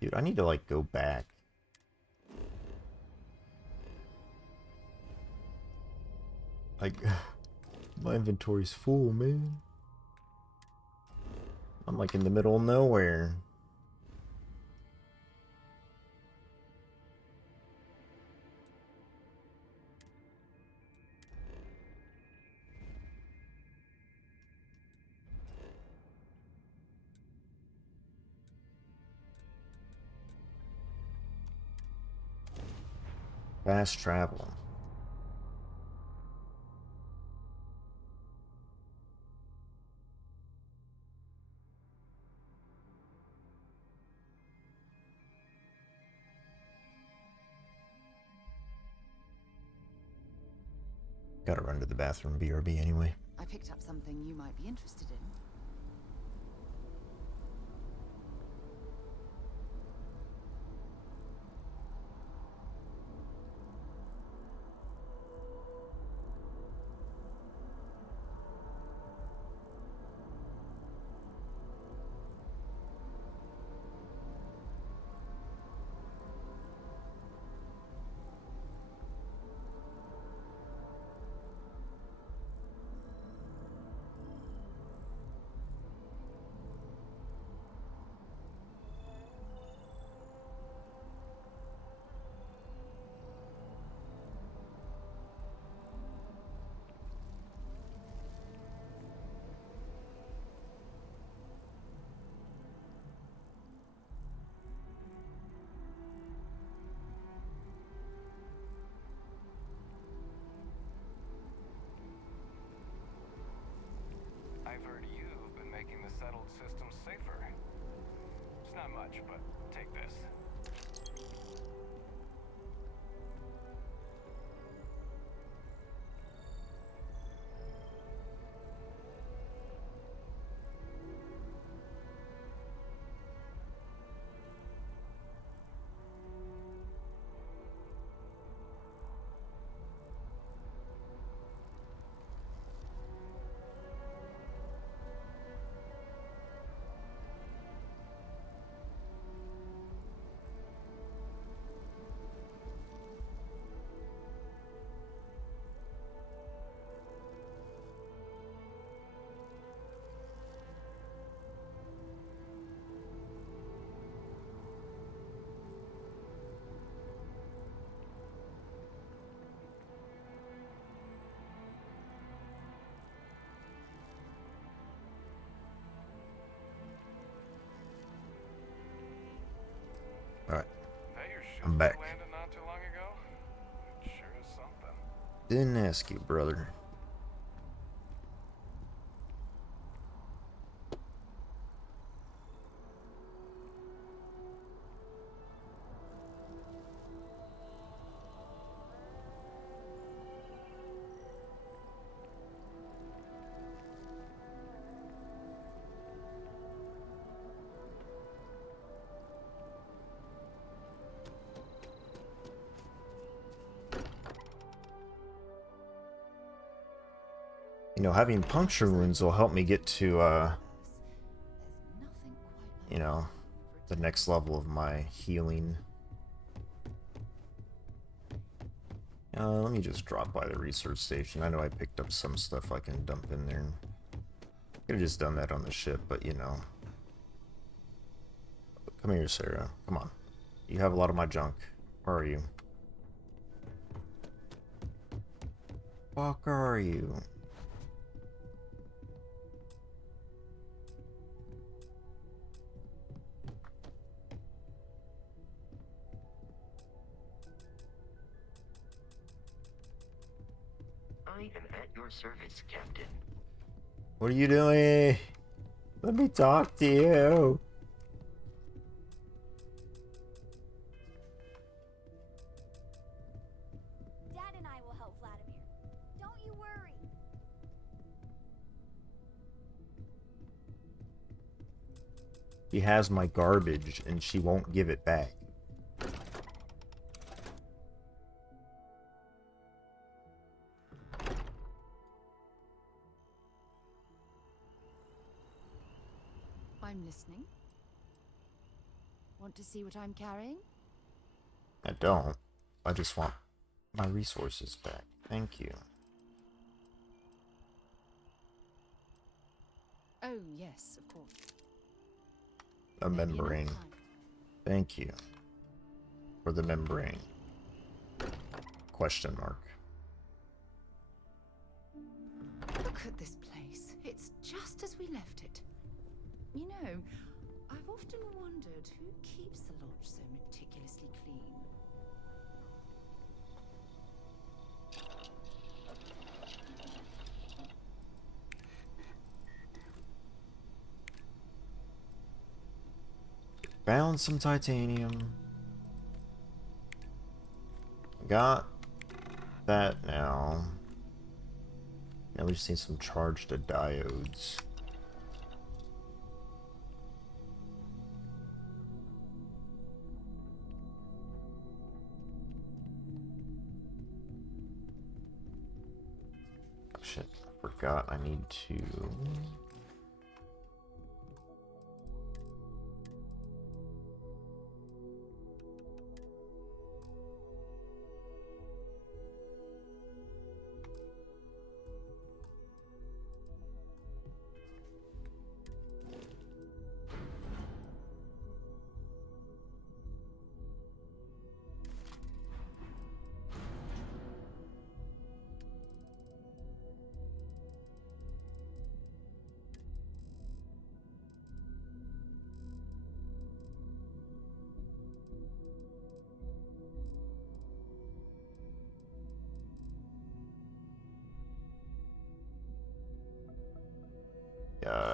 Dude, I need to like go back. Like, my inventory's full, man. I'm like in the middle of nowhere. Fast travel. Gotta run to the bathroom, BRB anyway. I picked up something you might be interested in. I've heard you've been making the settled system safer. It's not much, but take this. Alright, That your ship I'm that back. landed not too long ago? It sure is something. Didn't ask you, brother. You know, having puncture wounds will help me get to, There's nothing quite like you know, the next level of my healing. Let me just drop by the research station. I know I picked up some stuff I can dump in there. Could have just done that on the ship, but you know. Come here, Sarah. Come on. You have a lot of my junk. Where are you? Fuck are you? I am at your service, Captain. What are you doing? Let me talk to you. Dad and I will help Vladimir. Don't you worry. She has my garbage and she won't give it back. I'm listening. Want to see what I'm carrying? I don't. I just want my resources back. Thank you. Oh, yes, of course. A Maybe another membrane. time. Thank you. For the membrane. Question mark. Look at this place. It's just as we left it. You know, I've often wondered who keeps the lodge so meticulously clean. Found some titanium. Got that now. Now we just need some charged diodes. Oh, shit, I forgot I need to...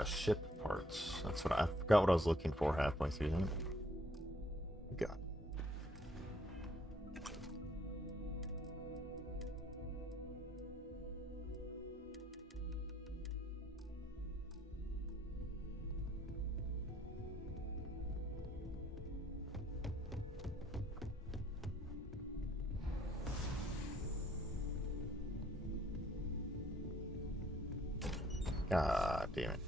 ship parts. That's what I forgot what I was looking for halfway through that. Got. God damn it.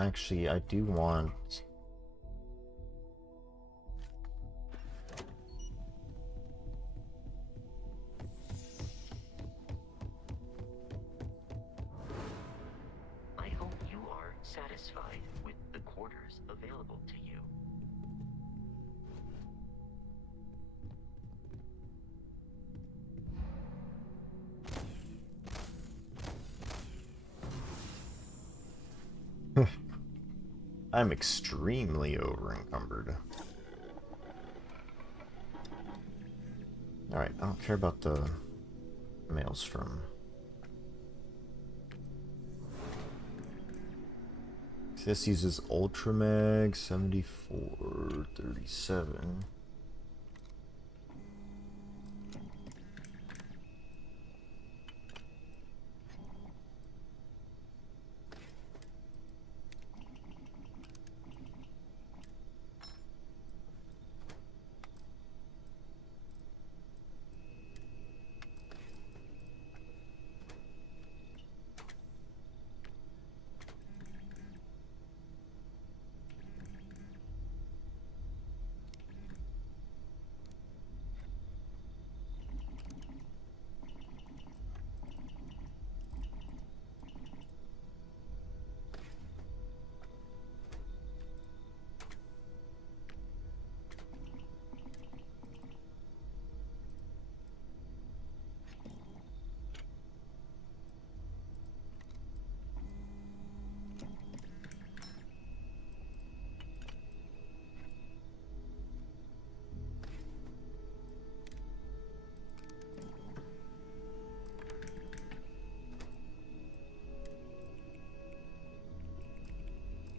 Actually, I do want... I hope you are satisfied with the quarters available to you. I'm extremely over-encumbered. Alright, I don't care about the maelstrom. This uses Ultramag 7437.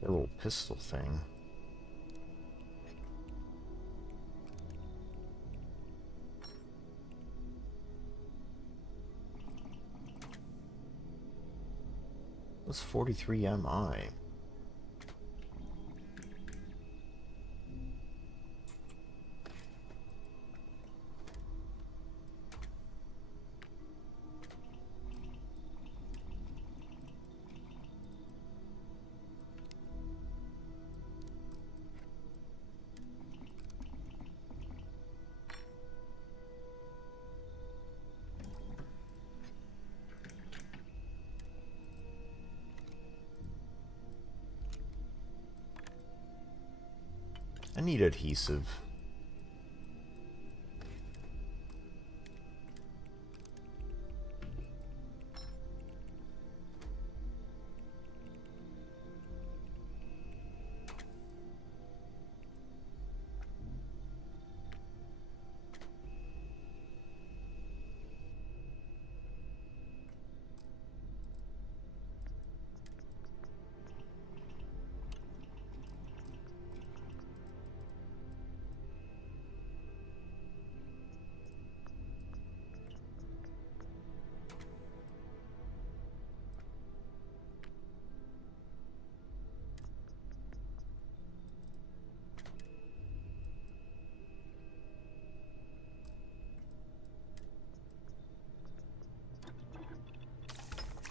A little pistol thing. What's 43 MI? need adhesive.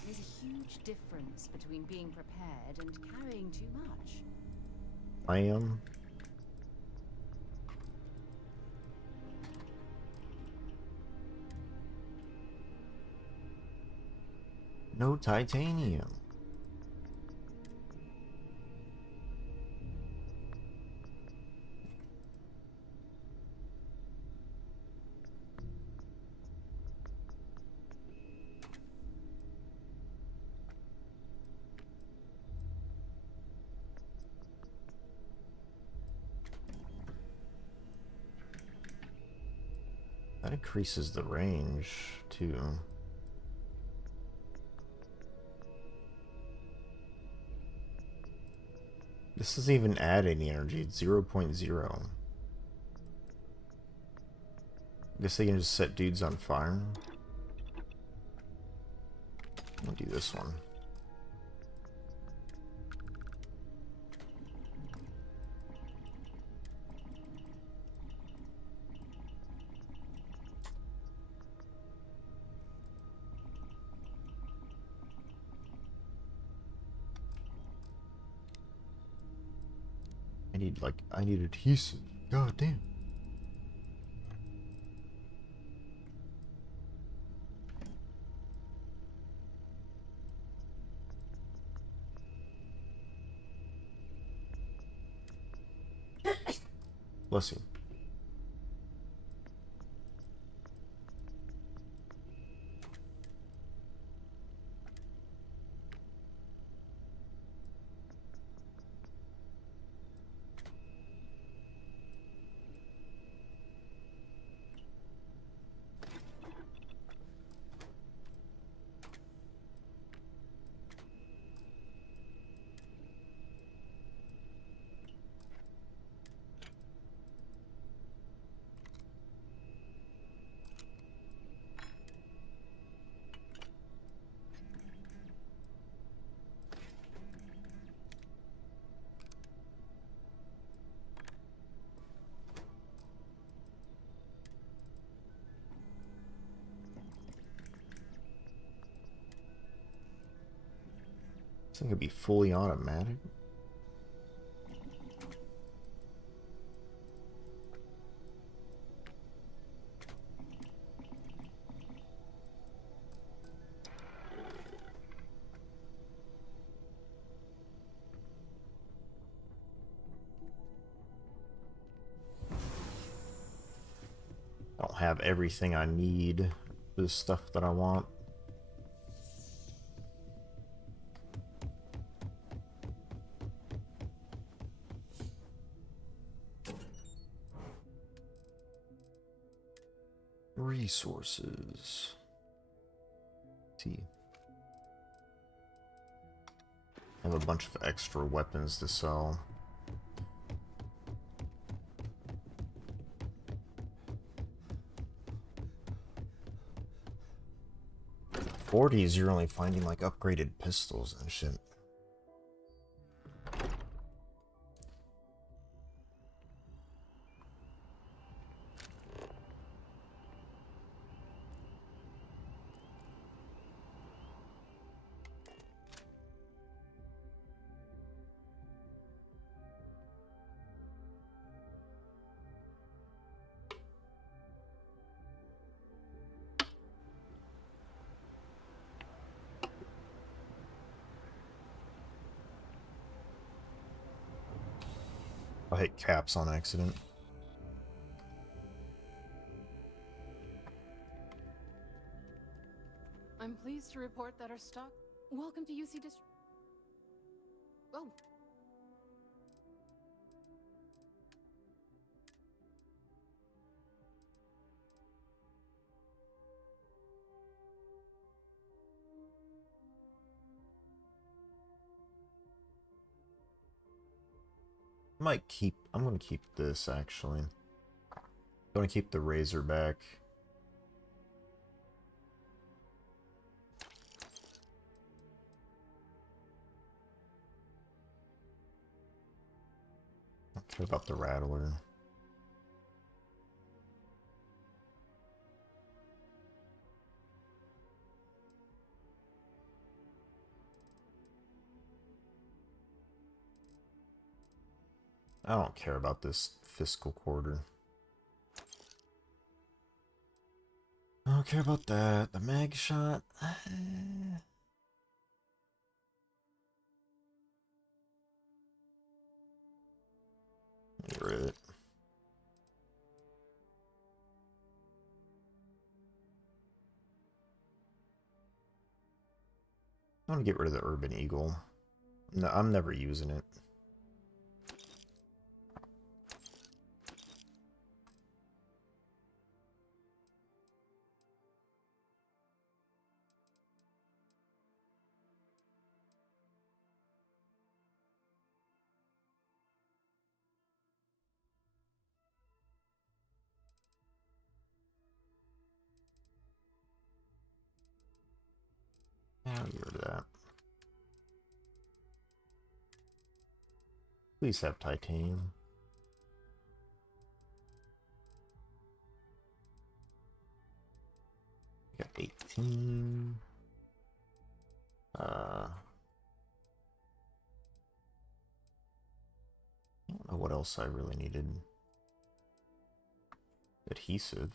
There's a huge difference between being prepared and carrying too much. I am. No titanium. That increases the range, too. This doesn't even add any energy, it's 0.0. Guess they can just set dudes on fire. I'll do this one. I need adhesive. God damn. Bless you. This thing could be fully automatic. I don't have everything I need for the stuff that I want. Resources. See. I have a bunch of extra weapons to sell. '40s, you're only finding like upgraded pistols and shit. I hit caps on accident. I'm pleased to report that our stock. Welcome to UC Dist. Oh. I'm gonna keep this actually. I'm gonna keep the Razorback. I don't care about the Rattler. I don't care about this fiscal quarter. I don't care about that. The mag shot. Get rid of it. I want to get rid of the Urban Eagle. No, I'm never using it. Yeah, I'll get rid of that. Please have titanium. We got 18. I don't know what else I really needed. Adhesive.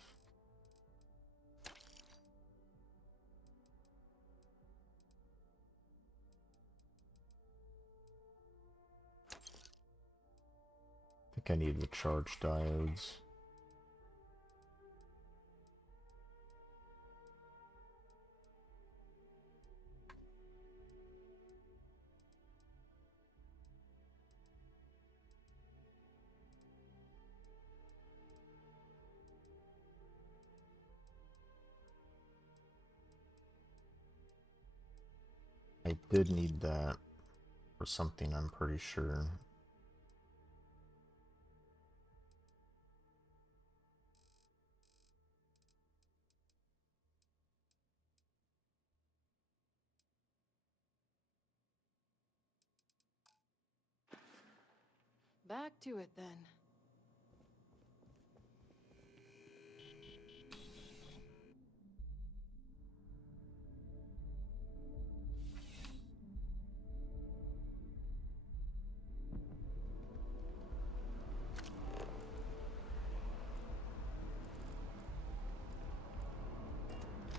I think I need the charge diodes. I did need that for something, I'm pretty sure. Back to it then.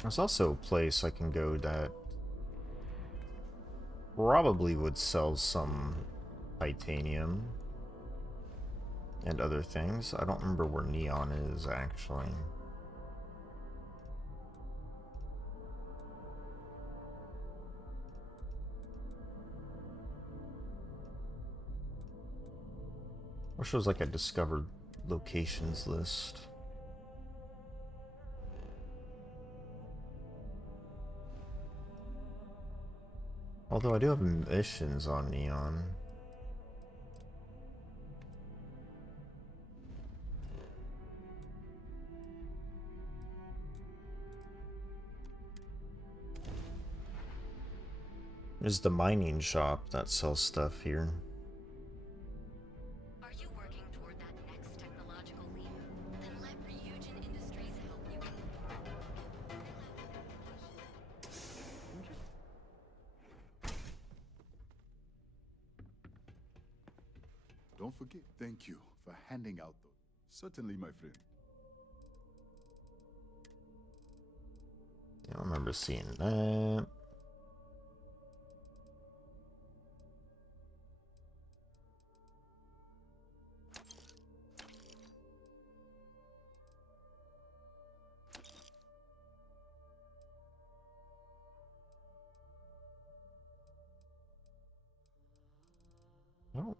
There's also a place I can go that probably would sell some titanium and other things. I don't remember where Neon is, actually. Or shows like a discovered locations list. Although I do have missions on Neon. There's the mining shop that sells stuff here. Are you working toward that next technological leap? Then let Ryujin Industries help you. Don't forget, thank you for handing out those. Certainly, my friend. I don't remember seeing that.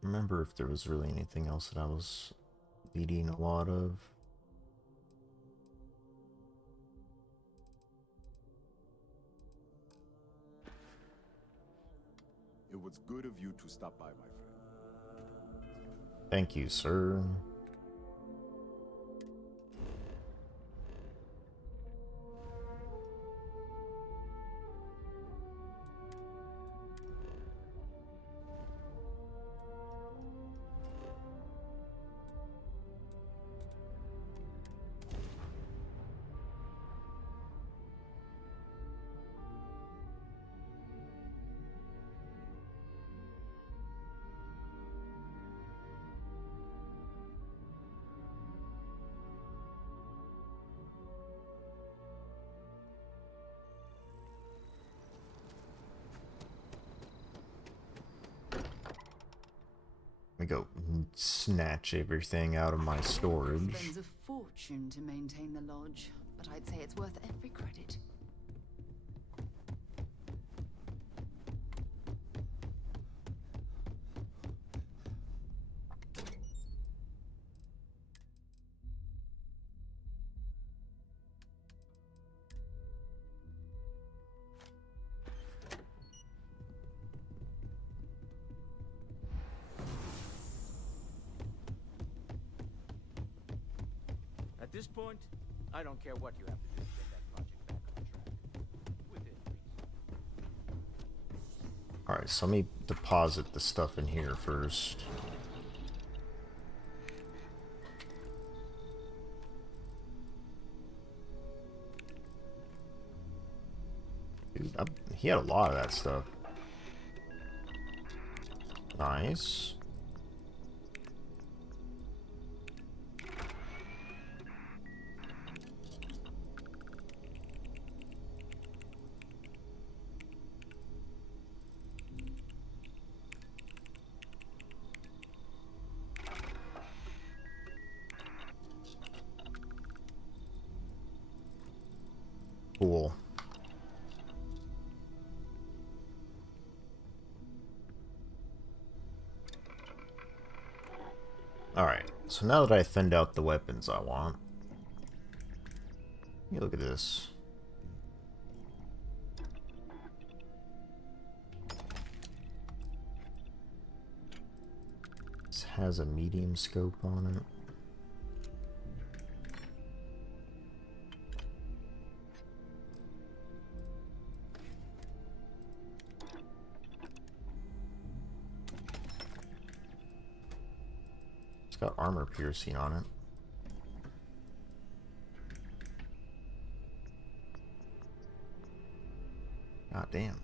remember if there was really anything else that I was leading a lot of. It was good of you to stop by, my friend. Thank you, sir. Let me go snatch everything out of my storage. Spends a fortune to maintain the lodge, but I'd say it's worth every credit. At this point, I don't care what you have to do to get that project back on track. Within reason. Alright, so let me deposit the stuff in here first. Dude, he had a lot of that stuff. Nice. Cool. Alright, so now that I thinned out the weapons I want, look at this. This has a medium scope on it. It's got armor piercing on it. God damn.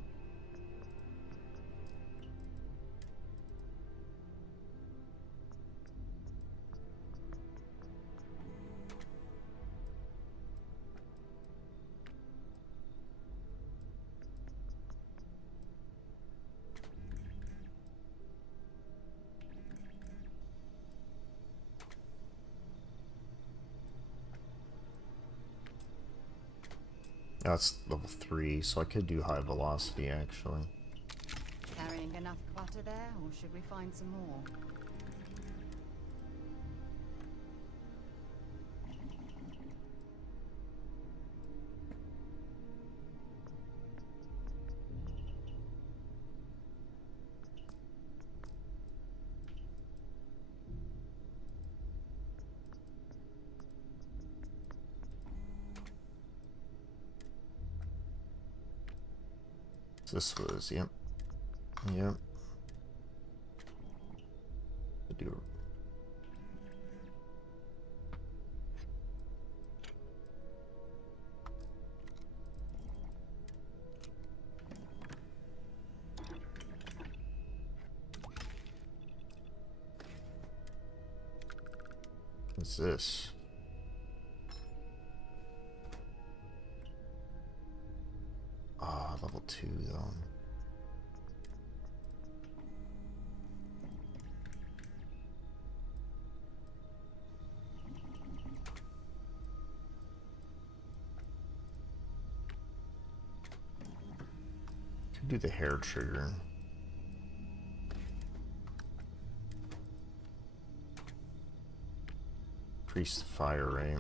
That's level 3, so I could do high velocity actually. Carrying enough clutter there, or should we find some more? This was, yep. Yep. Do what's this? Ah, level 2 though. Could do the hair trigger. Increase the fire rate.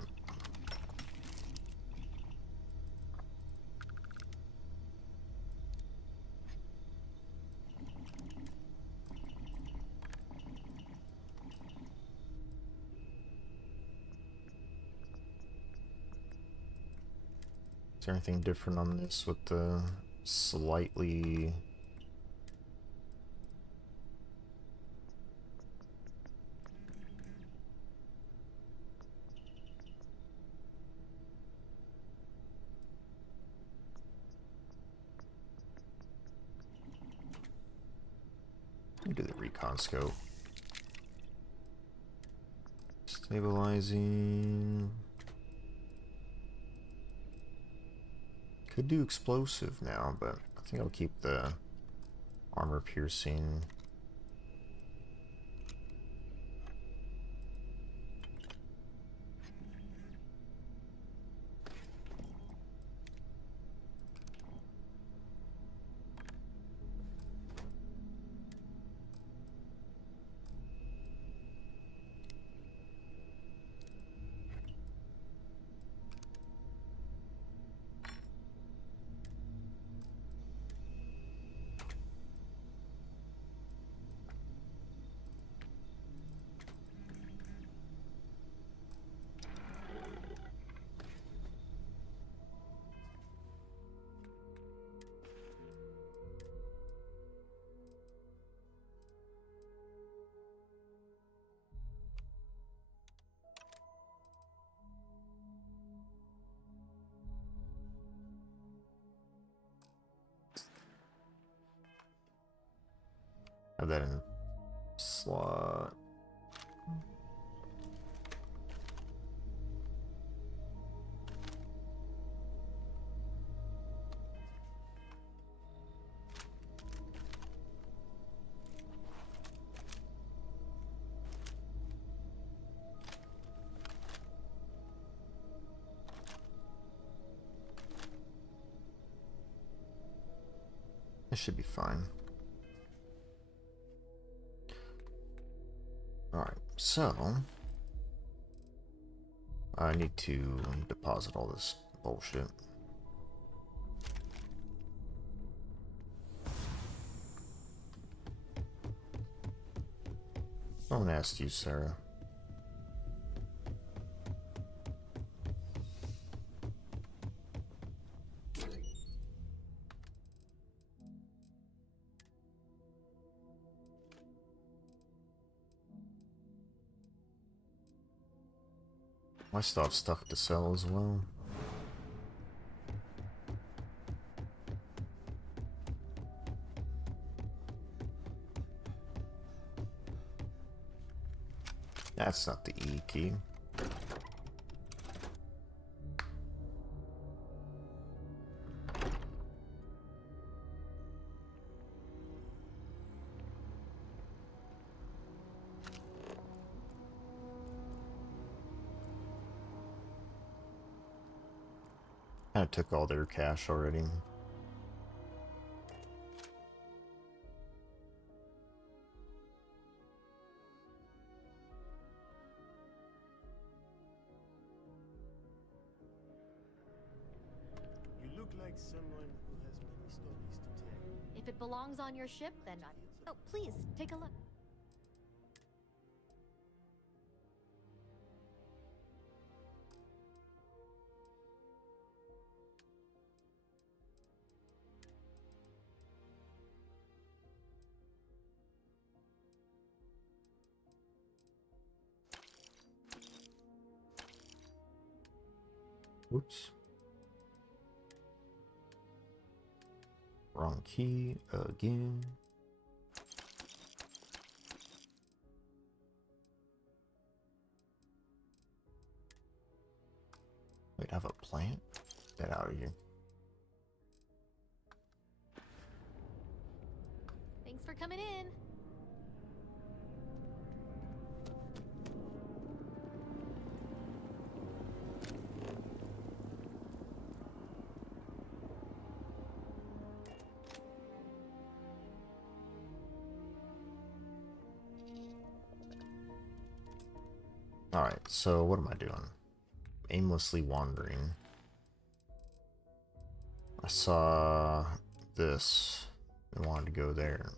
Is there anything different on this with the slightly... Let me do the recon scope. Stabilizing. Could do explosive now, but I think I'll keep the armor piercing. Have that in slot. This should be fine. Alright, so I need to deposit all this bullshit. No one asked you, Sarah. I still have stuff to sell as well. That's not the E key. I took all their cash already. You look like someone who has many stories to tell. If it belongs on your ship, then oh, please, take a look. Oops. Wrong key again. Wait, I have a plant? Get out of here. Thanks for coming in. Alright, so what am I doing? Aimlessly wandering. I saw this and wanted to go there.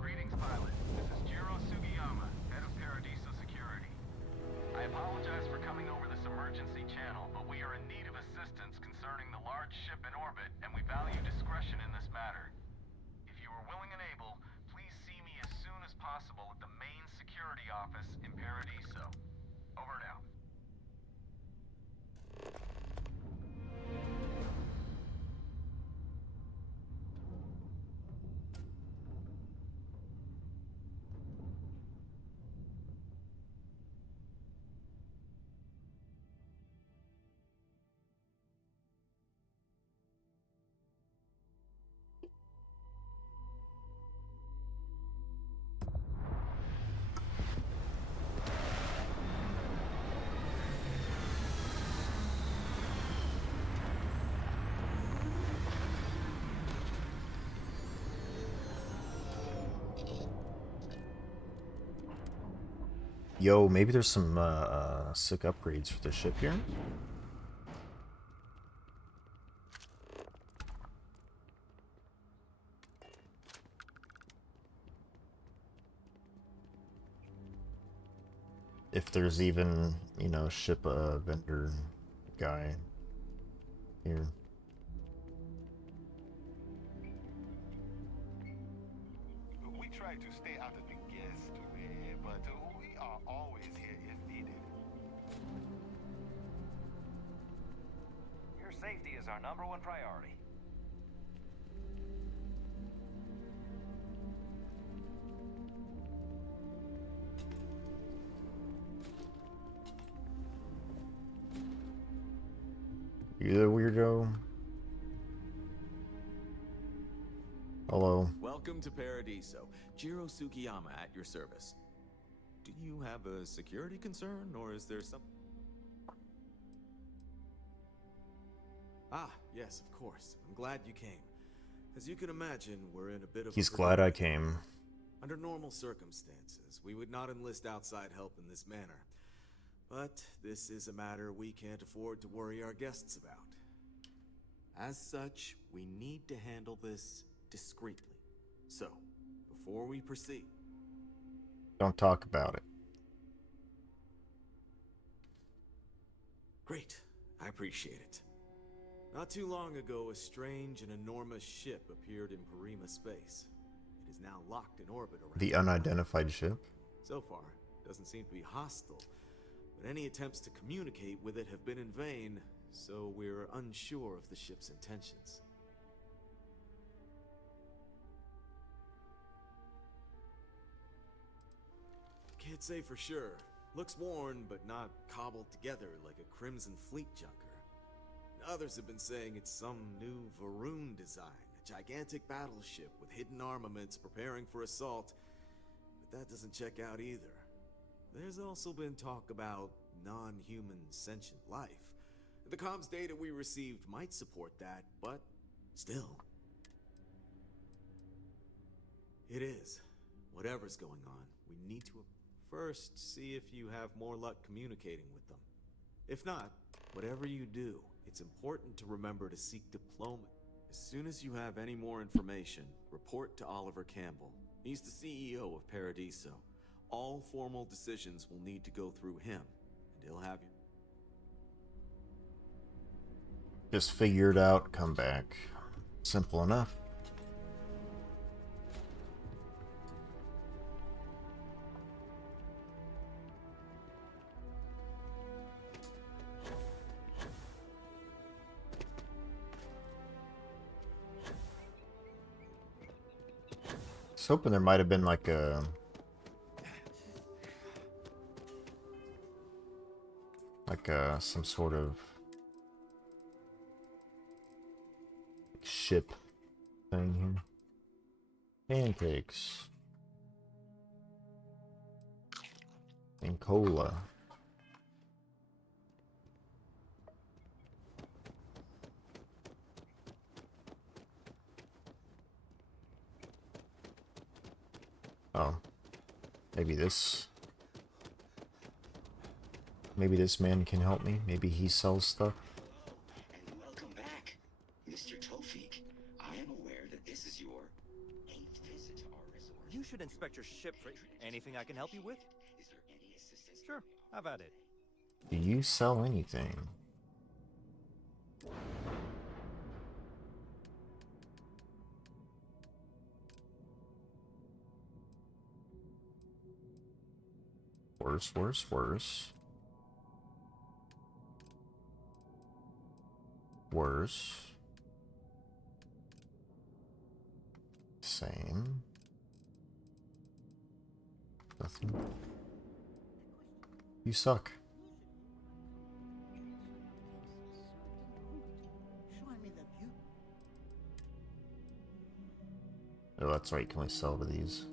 Greetings, pilot. This is Jiro Sugiyama, head of Paradiso Security. I apologize for coming over this emergency channel, but we are in need of assistance concerning the large ship in orbit, and we value discretion in this matter. If you are willing and able, please see me as soon as possible at the main security office in Paradiso. Over and out. Yo, maybe there's some sick upgrades for the ship here. If there's even, you know, ship vendor guy here. We try to stay out of the guest way, but we are always here if needed. Your safety is our #1 priority. You the weirdo? Hello. Welcome to Paradiso. Jiro Sugiyama at your service. Do you have a security concern, or is there some... Ah, yes, of course. I'm glad you came. As you can imagine, we're in a bit of He's a glad I predicament. came. Under normal circumstances, we would not enlist outside help in this manner. But this is a matter we can't afford to worry our guests about. As such, we need to handle this discreetly. So, before we proceed... Don't talk about it. Great. I appreciate it. Not too long ago, a strange and enormous ship appeared in Parima space. It is now locked in orbit around The unidentified ship? So far, it doesn't seem to be hostile, but any attempts to communicate with it have been in vain, so we're unsure of the ship's intentions. Can't say for sure. Looks worn, but not cobbled together like a Crimson Fleet junker. Others have been saying it's some new Varun design, a gigantic battleship with hidden armaments preparing for assault, but that doesn't check out either. There's also been talk about non-human sentient life. The comms data we received might support that, but still. It is. Whatever's going on, we need to first see if you have more luck communicating with them. If not, whatever you do, it's important to remember to seek diplomacy. As soon as you have any more information, report to Oliver Campbell. He's the CEO of Paradiso. All formal decisions will need to go through him, and he'll have you. Just figure it out, come back. Simple enough. was hoping there might have been like a some sort of ship thing here. Pancakes and cola. Oh, maybe this man can help me. Maybe he sells stuff. And welcome back, Mr. Tofik. I am aware that this is your 8th visit to our resort. You should inspect your ship for anything I can help you with. Is there any assistance? Sure, have at it. Do you sell anything? Worse, worse, worse. Worse. Same. Nothing. You suck. Oh, that's right. Can we sell to these?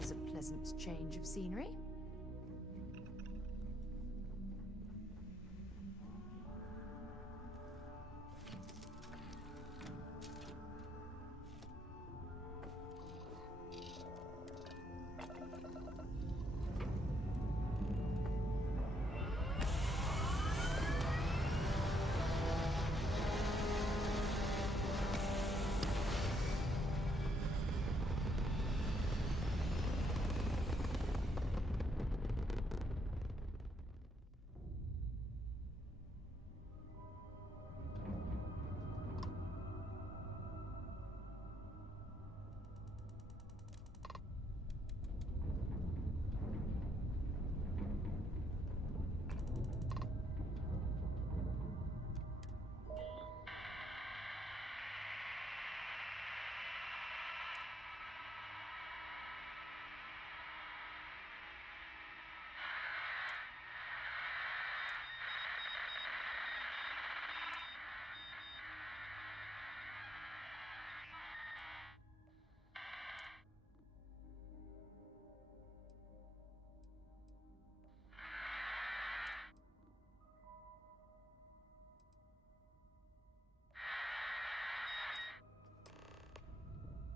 It's a pleasant change of scenery.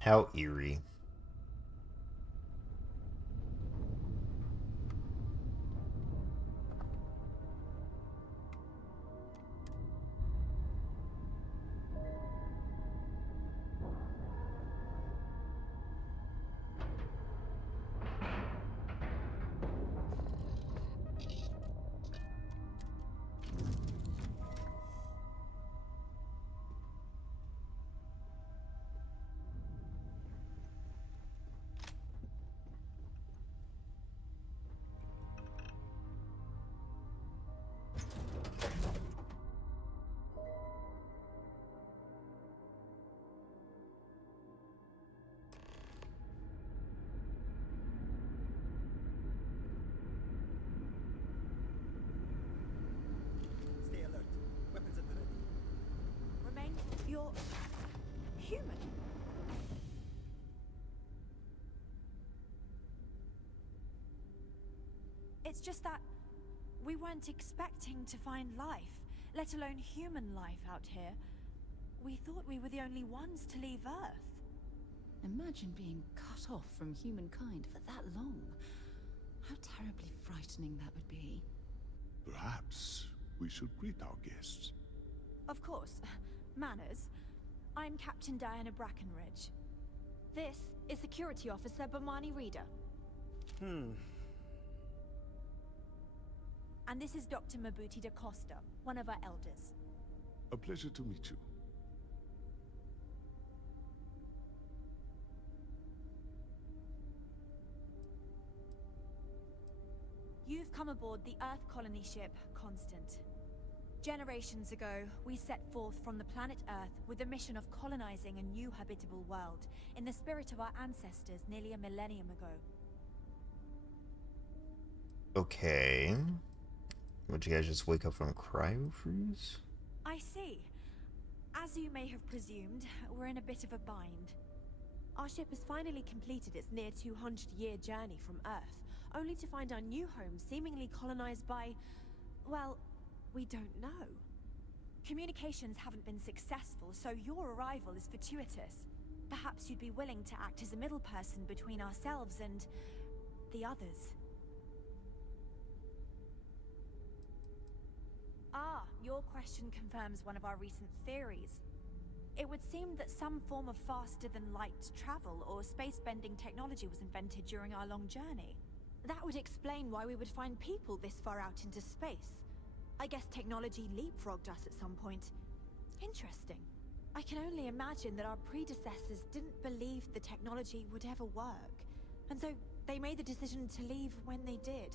How eerie. Stay alert. Weapons at the ready. Remain. You're human. It's just that we weren't expecting to find life, let alone human life out here. We thought we were the only ones to leave Earth. Imagine being cut off from humankind for that long. How terribly frightening that would be. Perhaps we should greet our guests. Of course. Manners. I'm Captain Diana Brackenridge. This is Security Officer Bomani Reader. And this is Dr. Mabuti da Costa, one of our elders. A pleasure to meet you. We've come aboard the Earth colony ship Constant. Generations ago, we set forth from the planet Earth with the mission of colonizing a new habitable world in the spirit of our ancestors nearly a millennium ago. Okay. Would you guys just wake up from cryo freeze? I see. As you may have presumed, we're in a bit of a bind. Our ship has finally completed its near 200-year journey from Earth, only to find our new home seemingly colonized by, well, we don't know. Communications haven't been successful, so your arrival is fortuitous. Perhaps you'd be willing to act as a middle person between ourselves and the others. Ah, your question confirms one of our recent theories. It would seem that some form of faster-than-light travel or space-bending technology was invented during our long journey. That would explain why we would find people this far out into space. I guess technology leapfrogged us at some point. Interesting. I can only imagine that our predecessors didn't believe the technology would ever work, and so they made the decision to leave when they did.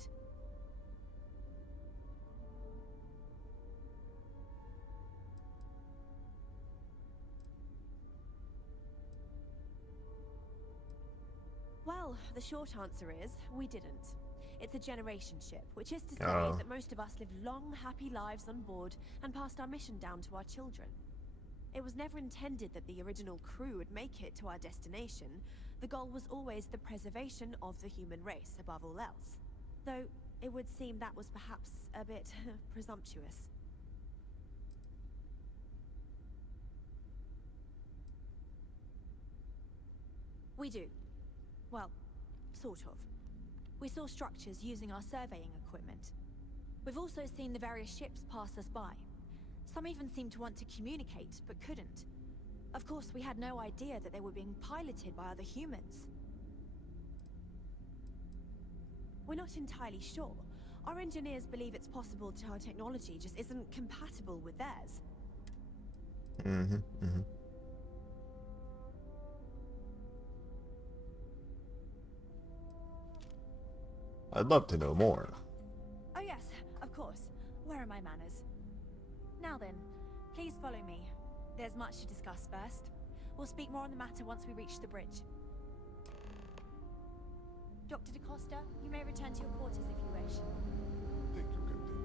Well, the short answer is, we didn't. It's a generation ship, which is to say that most of us live long, happy lives on board and passed our mission down to our children. It was never intended that the original crew would make it to our destination. The goal was always the preservation of the human race above all else. Though, it would seem that was perhaps a bit presumptuous. We do. Well, sort of. We saw structures using our surveying equipment. We've also seen the various ships pass us by. Some even seemed to want to communicate, but couldn't. Of course, we had no idea that they were being piloted by other humans. We're not entirely sure. Our engineers believe it's possible our technology just isn't compatible with theirs. I'd love to know more. Oh yes, of course. Where are my manners? Now then, please follow me. There's much to discuss first. We'll speak more on the matter once we reach the bridge. Dr. DaCosta, you may return to your quarters if you wish. Thank you, Captain.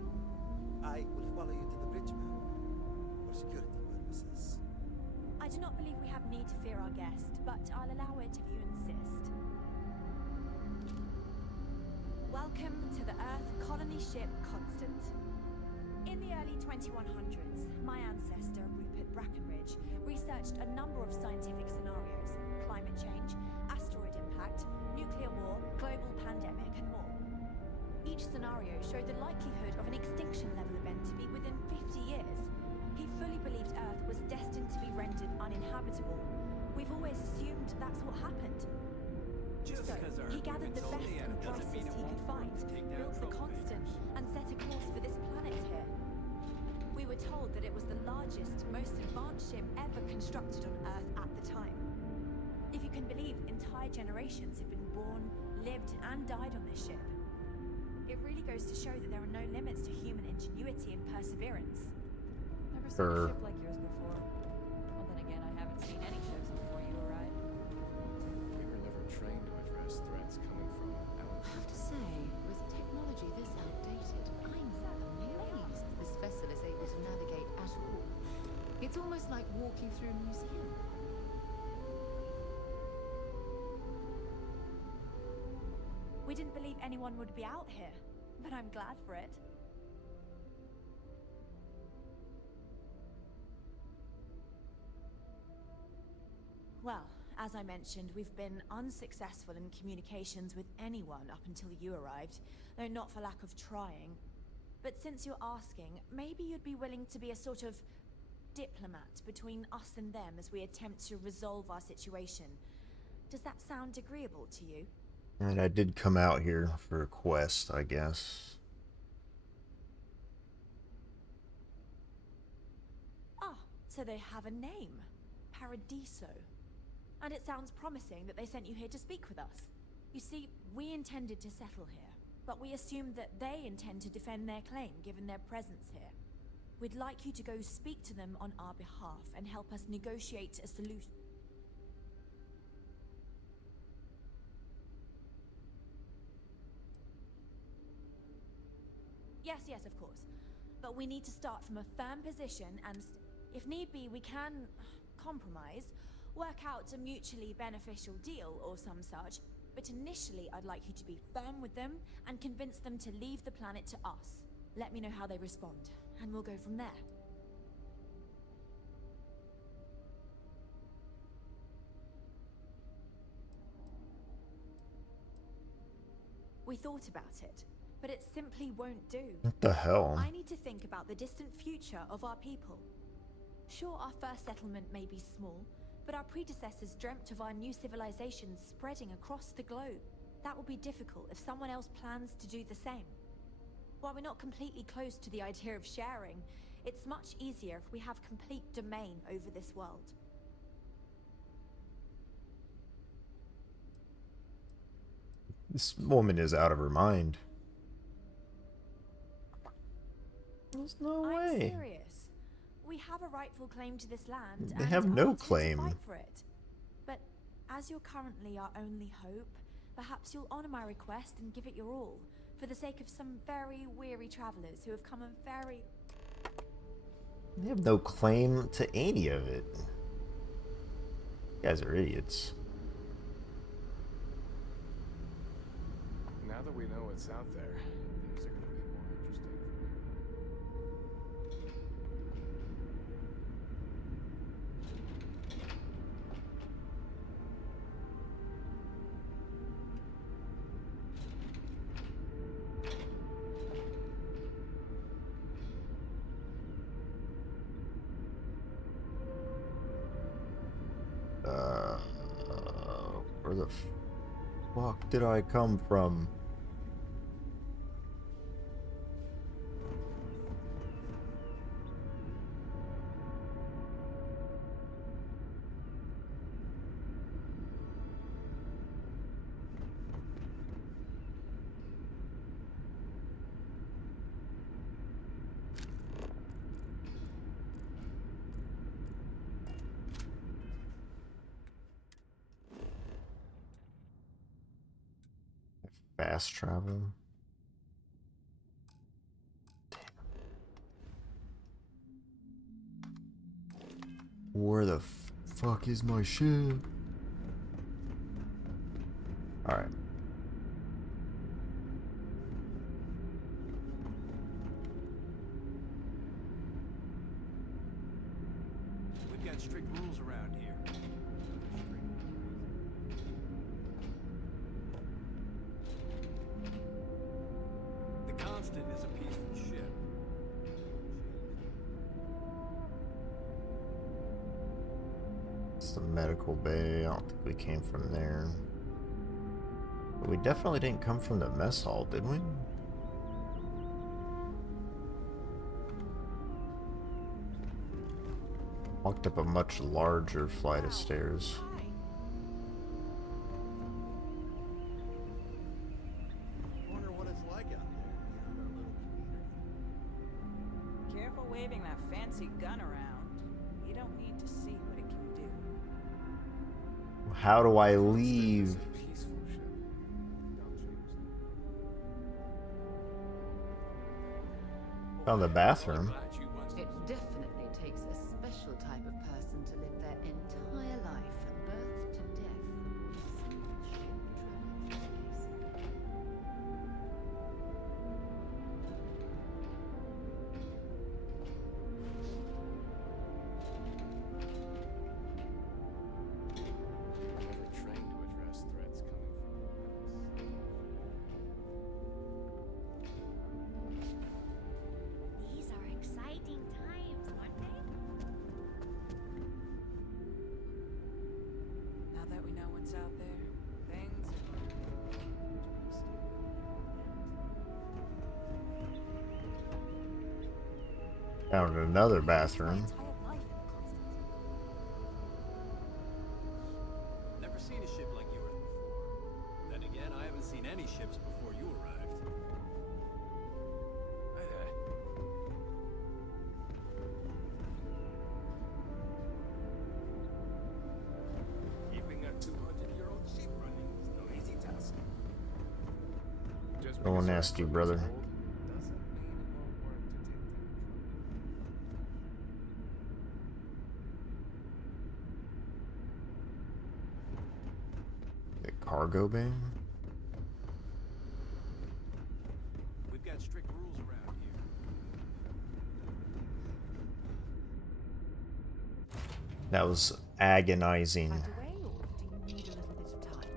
I will follow you to the bridge, ma'am, for security purposes. I do not believe we have need to fear our guest, but I'll allow it if you insist. Welcome to the Earth colony ship Constant. In the early 2100s, my ancestor, Rupert Brackenridge, researched a number of scientific scenarios: climate change, asteroid impact, nuclear war, global pandemic, and more. Each scenario showed the likelihood of an extinction-level event to be within 50 years. He fully believed Earth was destined to be rendered uninhabitable. We've always assumed that's what happened. So, he gathered the best and brightest he could find, built the Constant, and set a course for this planet here. We were told that it was the largest, most advanced ship ever constructed on Earth at the time. If you can believe, entire generations have been born, lived, and died on this ship. It really goes to show that there are no limits to human ingenuity and perseverance. Never seen a ship like yours before. Well, then again, I haven't seen any ships before you arrived. We were never trained to address threats coming from out. I have to say, with technology this outdated, I'm amazed this vessel is able to navigate at all. It's almost like walking through a museum. We didn't believe anyone would be out here, but I'm glad for it. Well, as I mentioned, we've been unsuccessful in communications with anyone up until you arrived, though not for lack of trying. But since you're asking, maybe you'd be willing to be a sort of diplomat between us and them as we attempt to resolve our situation. Does that sound agreeable to you? And I did come out here for a quest, I guess. Ah, so they have a name. Paradiso. And it sounds promising that they sent you here to speak with us. You see, we intended to settle here, but we assume that they intend to defend their claim given their presence here. We'd like you to go speak to them on our behalf and help us negotiate a solution. Yes, of course. But we need to start from a firm position and, if need be, we can compromise, work out a mutually beneficial deal or some such. But initially, I'd like you to be firm with them and convince them to leave the planet to us. Let me know how they respond, and we'll go from there. We thought about it, but it simply won't do. What the hell? I need to think about the distant future of our people. Sure, our first settlement may be small, but our predecessors dreamt of our new civilization spreading across the globe. That will be difficult if someone else plans to do the same. While we're not completely close to the idea of sharing, it's much easier if we have complete domain over this world. This woman is out of her mind. There's no way. I'm serious. We have a rightful claim to this land. They have no claim. To fight for it. But as you're currently our only hope, perhaps you'll honor my request and give it your all, for the sake of some very weary travelers who have come a very... They have no claim to any of it. You guys are idiots. Now that we know what's out there, things are going to be more interesting. Where the fuck did I come from? Fast travel. Where the fuck is my ship? Alright. We've got strict rules around here. The Constant is a peaceful ship. It's the medical bay. I don't think we came from there. But we definitely didn't come from the mess hall, did we? Walked up a much larger flight of stairs. Wonder what it's like out there beyond our little community. Careful waving that fancy gun around. You don't need to see what it can do. How do I leave? Found the bathroom. It definitely takes a special type of person to live their entire life, birth to death, aboard a single ship traveling through space. We were never trained to address threats coming from These are exciting times, aren't they? Now that we know what's out there, things are going to be interesting. Found another bathroom. Never seen a ship like yours before. Then again, I haven't seen any ships before you arrived. No one asked you, brother. The cargo bay? We've got strict rules around here. That was agonizing. Right away, or do you need a little bit of time?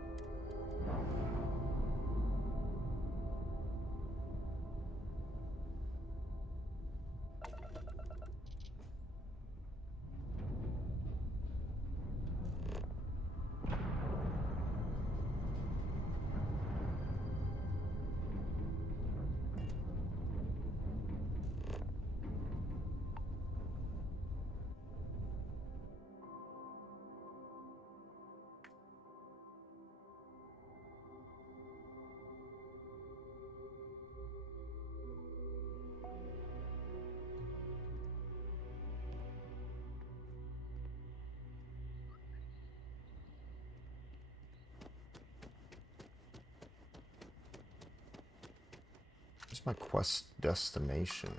Where's my quest destination?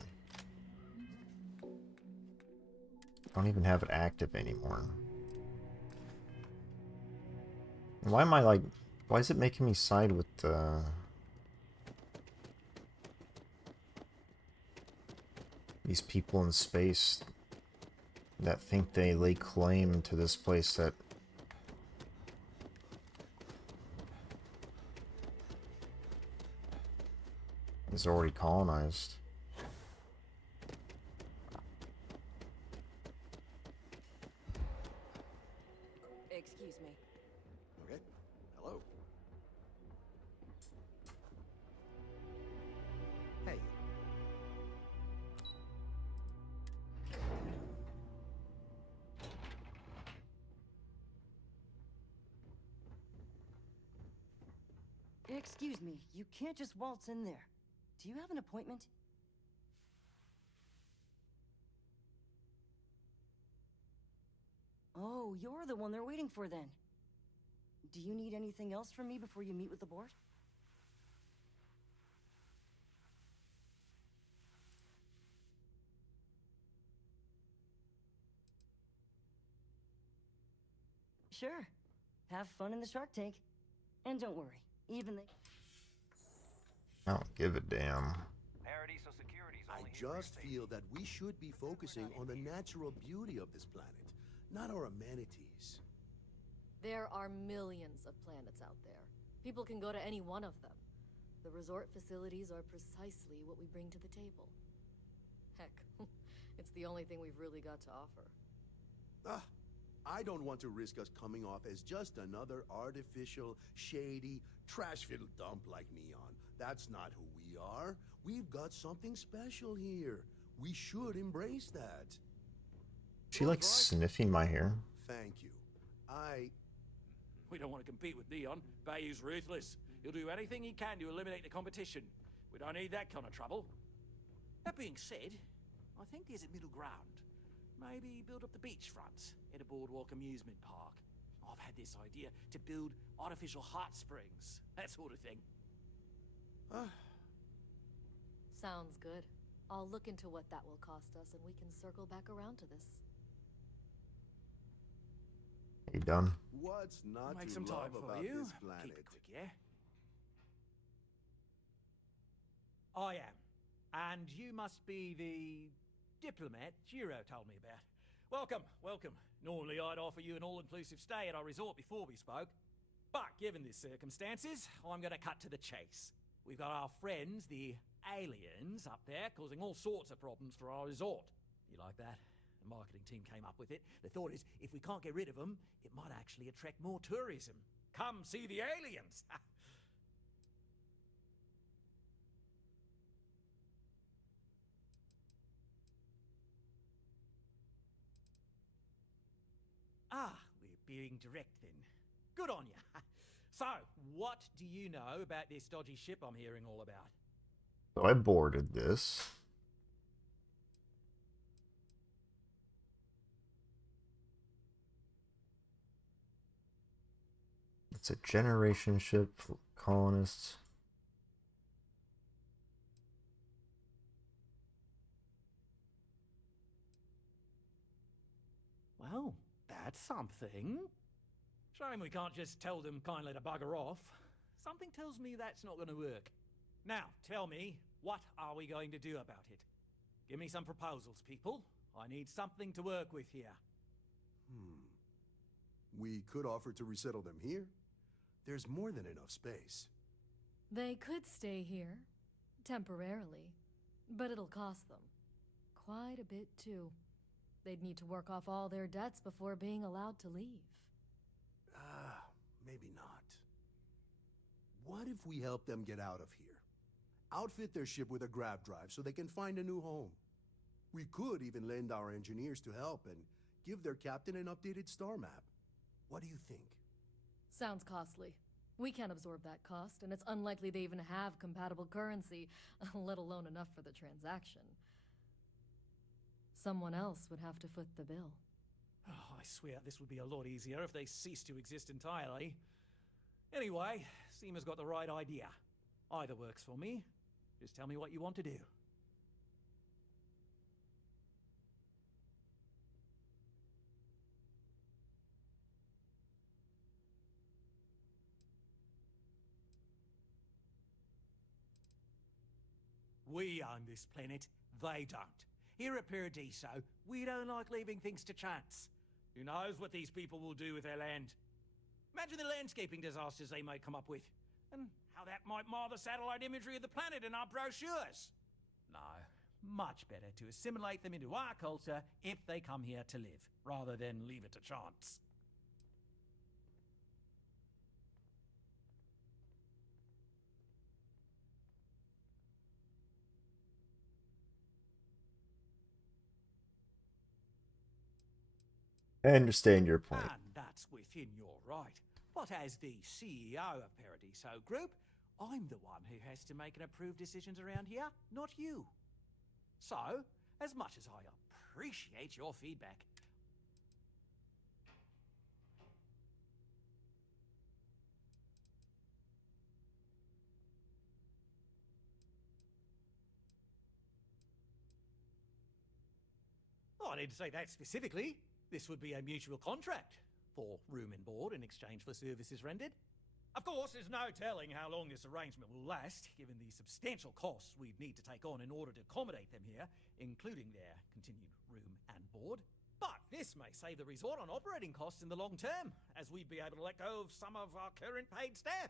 I don't even have it active anymore. Why am I like... Why is it making me side with these people in space that think they lay claim to this place that is already colonized? Excuse me. Okay. Hello. Hey. Excuse me, you can't just waltz in there. Do you have an appointment? Oh, you're the one they're waiting for then. Do you need anything else from me before you meet with the board? Sure. Have fun in the Shark Tank. And don't worry, even they... I don't give a damn. I just feel that we should be focusing on the natural beauty of this planet, not our amenities. There are millions of planets out there. People can go to any one of them. The resort facilities are precisely what we bring to the table. Heck, it's the only thing we've really got to offer. Ah, I don't want to risk us coming off as just another artificial, shady, trash-filled dump like Neon. That's not who we are. We've got something special here. We should embrace that. She like sniffing my hair. Thank you. We don't want to compete with Neon. Bayou's ruthless. He'll do anything he can to eliminate the competition. We don't need that kind of trouble. That being said, I think there's a middle ground. Maybe build up the beachfront at a boardwalk amusement park. I've had this idea to build artificial hot springs, that sort of thing. Sounds good. I'll look into what that will cost us, and we can circle back around to this. You done? What's not Make to some time love for about you. this planet? Keep it quick, yeah? I am. And you must be the diplomat Jiro told me about. Welcome, welcome. Normally I'd offer you an all-inclusive stay at our resort before we spoke. But given the circumstances, I'm gonna cut to the chase. We've got our friends, the aliens, up there, causing all sorts of problems for our resort. You like that? The marketing team came up with it. The thought is, if we can't get rid of them, it might actually attract more tourism. Come see the aliens! Ah, we're being direct then. Good on you. So, what do you know about this dodgy ship I'm hearing all about? So I boarded this. It's a generation ship for colonists. Well, that's something. Shame we can't just tell them kindly to bugger off. Something tells me that's not going to work. Now, tell me, what are we going to do about it? Give me some proposals, people. I need something to work with here. We could offer to resettle them here. There's more than enough space. They could stay here, temporarily, but it'll cost them. Quite a bit, too. They'd need to work off all their debts before being allowed to leave. Maybe not. What if we help them get out of here? Outfit their ship with a grav drive so they can find a new home. We could even lend our engineers to help and give their captain an updated star map. What do you think? Sounds costly. We can't absorb that cost, and it's unlikely they even have compatible currency, let alone enough for the transaction. Someone else would have to foot the bill. Oh, I swear this would be a lot easier if they ceased to exist entirely. Anyway, Seema's got the right idea. Either works for me. Just tell me what you want to do. We own this planet, they don't. Here at Paradiso, we don't like leaving things to chance. Who knows what these people will do with their land? Imagine the landscaping disasters they may come up with, and how that might mar the satellite imagery of the planet in our brochures. No, much better to assimilate them into our culture if they come here to live, rather than leave it to chance. I understand your point. And that's within your right. But as the CEO of Paradiso Group, I'm the one who has to make and approve decisions around here, not you. So, as much as I appreciate your feedback, I didn't say that specifically. This would be a mutual contract for room and board in exchange for services rendered. Of course, there's no telling how long this arrangement will last, given the substantial costs we'd need to take on in order to accommodate them here, including their continued room and board. But this may save the resort on operating costs in the long term, as we'd be able to let go of some of our current paid staff.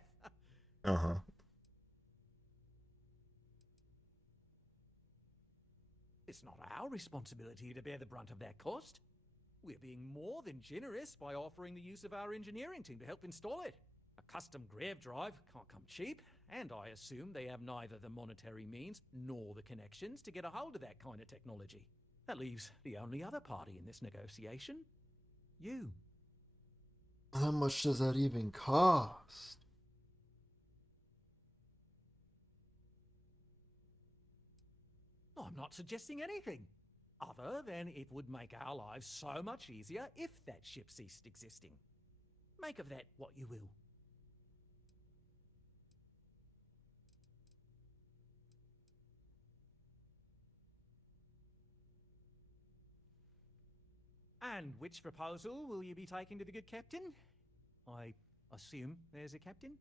It's not our responsibility to bear the brunt of that cost. We're being more than generous by offering the use of our engineering team to help install it. A custom grav drive can't come cheap, and I assume they have neither the monetary means nor the connections to get a hold of that kind of technology. That leaves the only other party in this negotiation. You. How much does that even cost? I'm not suggesting anything, other than it would make our lives so much easier if that ship ceased existing. Make of that what you will. And which proposal will you be taking to the good captain? I assume there's a captain?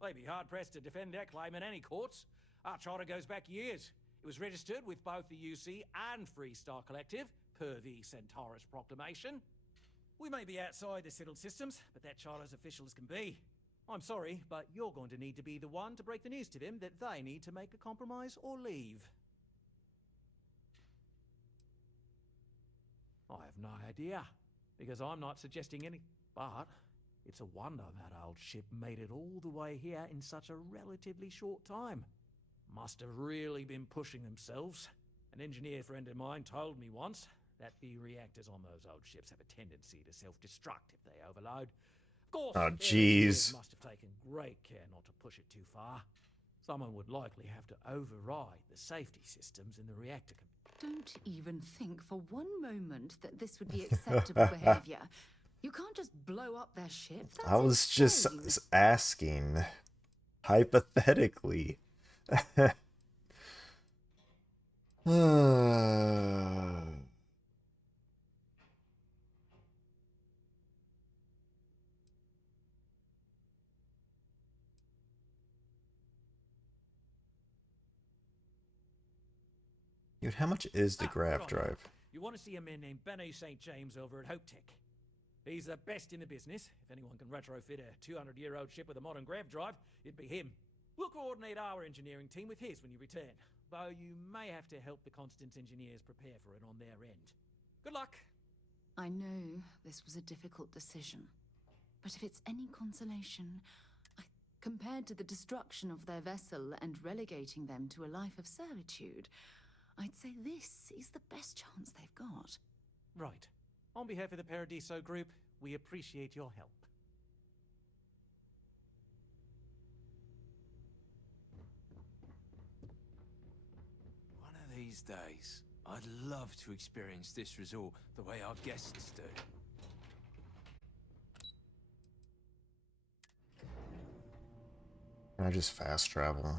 They'd be hard-pressed to defend their claim in any courts. Our charter goes back years. It was registered with both the UC and Freestar Collective, per the Centaurus Proclamation. We may be outside the settled systems, but that charter as official as can be. I'm sorry, but you're going to need to be the one to break the news to them that they need to make a compromise or leave. I have no idea, because I'm not suggesting any... But it's a wonder that old ship made it all the way here in such a relatively short time. Must have really been pushing themselves. An engineer friend of mine told me once that the reactors on those old ships have a tendency to self-destruct if they overload. Of course, oh, their jeez. must have taken great care not to push it too far. Someone would likely have to override the safety systems in the reactor. Don't even think for one moment that this would be acceptable behavior. You can't just blow up their ship. I was just asking, hypothetically. Dude, how much is the grav drive? You want to see a man named Benny St. James over at Hope Tech. He's the best in the business. If anyone can retrofit a 200-year-old ship with a modern grav drive, it'd be him. We'll coordinate our engineering team with his when you return, though you may have to help the Constance engineers prepare for it on their end. Good luck. I know this was a difficult decision, but if it's any consolation, compared to the destruction of their vessel and relegating them to a life of servitude, I'd say this is the best chance they've got. Right. On behalf of the Paradiso Group, we appreciate your help. One of these days, I'd love to experience this resort the way our guests do. Can I just fast travel?